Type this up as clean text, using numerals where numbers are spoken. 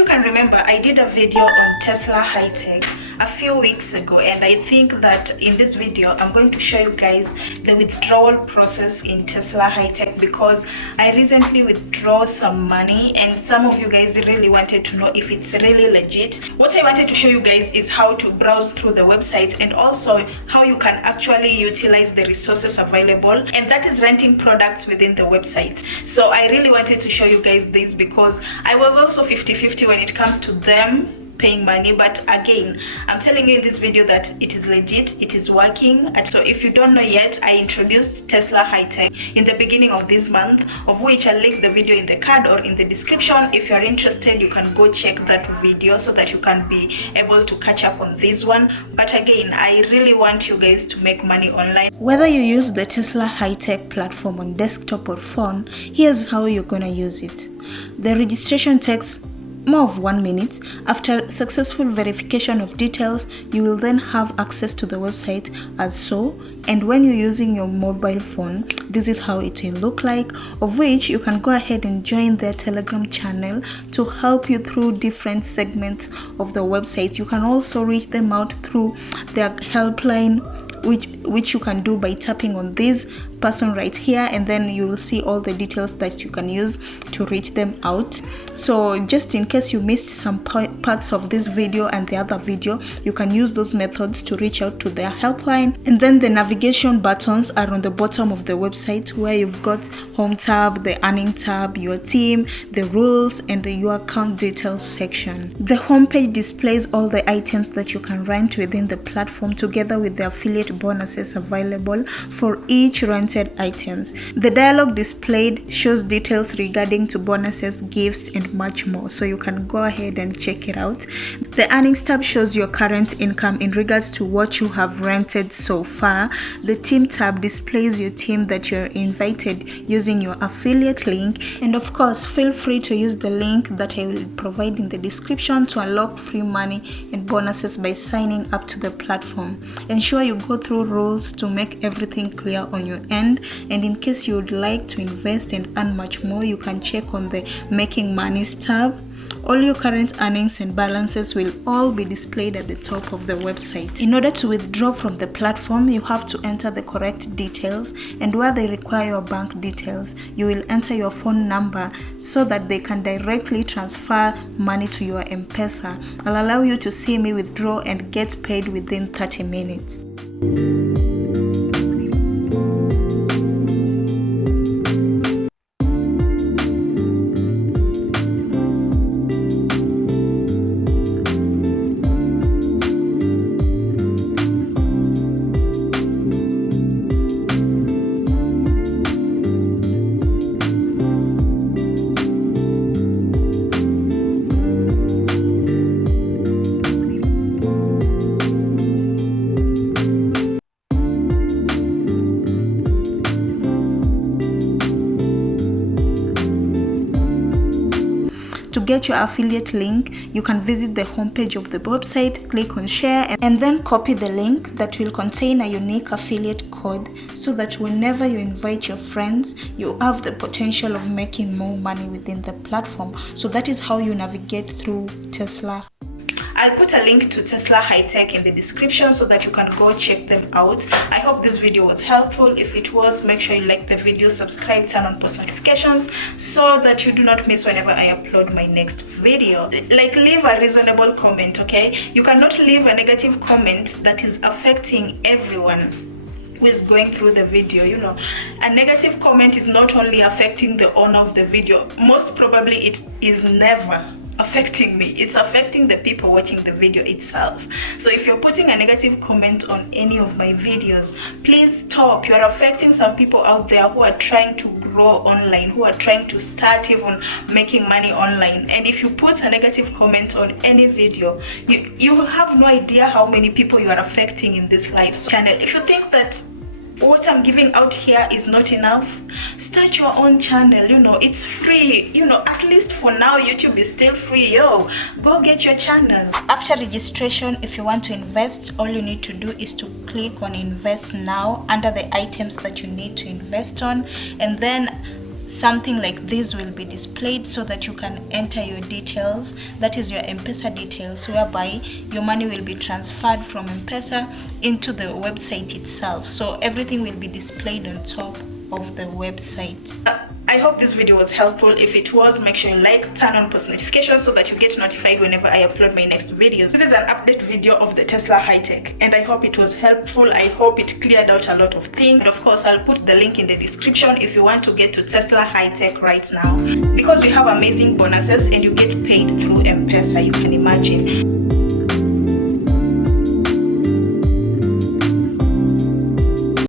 you can remember, I did a video on Tesla High Tech a few weeks ago, and I think that in this video I'm going to show you guys the withdrawal process in Tesla High Tech, because I recently withdrew some money and some of you guys really wanted to know if it's really legit. What I wanted to show you guys is how to browse through the website and also how you can actually utilize the resources available, and that is renting products within the website. So I really wanted to show you guys this because I was also 50-50 when it comes to them paying money, but again, I'm telling you in this video that it is legit, it is working. And so if you don't know yet, I introduced Tesla High Tech in the beginning of this month, of which I'll link the video in the card or in the description. If you're interested, you can go check that video so that you can be able to catch up on this one. But again, I really want you guys to make money online. Whether you use the Tesla High Tech platform on desktop or phone, here's how you're gonna use it. The registration takes more of 1 minute. After successful verification of details, you will then have access to the website as so, and when you're using your mobile phone, this is how it will look like, of which you can go ahead and join their Telegram channel to help you through different segments of the website. You can also reach them out through their helpline, which you can do by tapping on this person right here, and then you will see all the details that you can use to reach them out. So just in case you missed some parts of this video and the other video, you can use those methods to reach out to their helpline. And then the navigation buttons are on the bottom of the website, where you've got home tab, the earning tab, your team, the rules, and your account details section. The homepage displays all the items that you can rent within the platform, together with the affiliate bonuses available for each rented items. The dialog displayed shows details regarding to bonuses, gifts, and much more, so you can go ahead and check it out. The earnings tab shows your current income in regards to what you have rented so far. The team tab displays your team that you're invited using your affiliate link, and of course feel free to use the link that I will provide in the description to unlock free money and bonuses by signing up to the platform. Ensure you go through rules to make everything clear on your end, and in case you would like to invest and earn much more, you can check on the making monies tab. All your current earnings and balances will all be displayed at the top of the website. In order to withdraw from the platform, you have to enter the correct details, and where they require your bank details, you will enter your phone number so that they can directly transfer money to your Mpesa. I'll allow you to see me withdraw and get paid within 30 minutes. To get your affiliate link, you can visit the homepage of the website, click on share, and then copy the link that will contain a unique affiliate code, so that whenever you invite your friends, you have the potential of making more money within the platform. So that is how you navigate through Tesla. I'll put a link to Tesla High Tech in the description so that you can go check them out. I hope this video was helpful. If it was, make sure you like the video, subscribe, turn on post notifications so that you do not miss whenever I upload my next video. Like, leave a reasonable comment, okay? You cannot leave a negative comment that is affecting everyone who is going through the video. You know, a negative comment is not only affecting the owner of the video, most probably it is never affecting me, it's affecting the people watching the video itself. So if you're putting a negative comment on any of my videos, please stop. You're affecting some people out there who are trying to grow online, who are trying to start even making money online. And if you put a negative comment on any video, you have no idea how many people you are affecting in this live channel. If you think that what I'm giving out here is not enough, start your own channel. You know, it's free. You know, at least for now, YouTube is still free. Yo, go get your channel. After registration, if you want to invest, all you need to do is to click on invest now under the items that you need to invest on, and then something like this will be displayed so that you can enter your details, that is your Mpesa details, whereby your money will be transferred from Mpesa into the website itself. So everything will be displayed on top of the website. I hope this video was helpful. If it was, make sure you like, turn on post notifications so that you get notified whenever I upload my next videos. This is an update video of the Tesla High-Tech, and I hope it was helpful. I hope it cleared out a lot of things. And of course, I'll put the link in the description if you want to get to Tesla High-Tech right now, because we have amazing bonuses and you get paid through Mpesa, you can imagine.